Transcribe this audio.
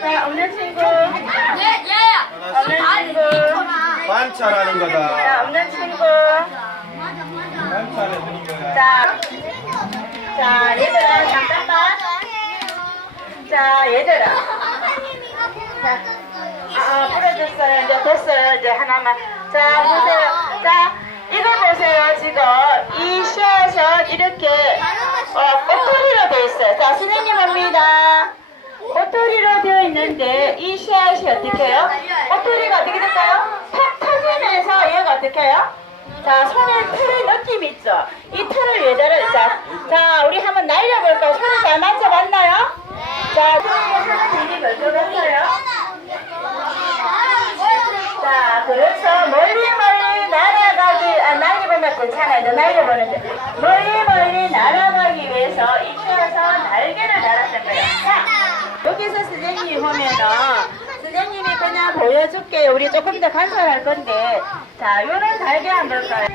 자, 없는 친구. 없는 친구. 관찰하는 거다. 자, 없는 친구. 관찰해 드린 거야. 자, 얘들아, 잠깐만. 자, 얘들아. 자, 풀어줬어요. 이제 됐어요. 이제 하나만. 자, 보세요. 자, 이거 보세요. 지금 이 샷은 이렇게 꼬투리로 되어 있어요. 자, 선생님 옵니다. 꼬투리로 되어 있는데 이 샷이 어떻게 해요? 꼬투리가 어떻게 될까요? 탁 터지면서 얘가 어떻게 해요? 자, 손에 틀의 느낌 있죠? 이 틀을 얘들을 자, 우리 한번 날려볼까요? 손을 잘 만져봤나요? 자, 손에 하는 일이 몇 개 같아요? 자, 그래서 멀리 날아가기, 날려보면 괜찮아요. 날려보는데. 멀리 날아가기 위해서 이 샷은 날개를 달았던 거예요. 자, 여기서 선생님이 보면은, 선생님이 그냥 보여줄게요. 우리 조금 더 관찰할 건데. 자, 요런 날개 한번 볼까요?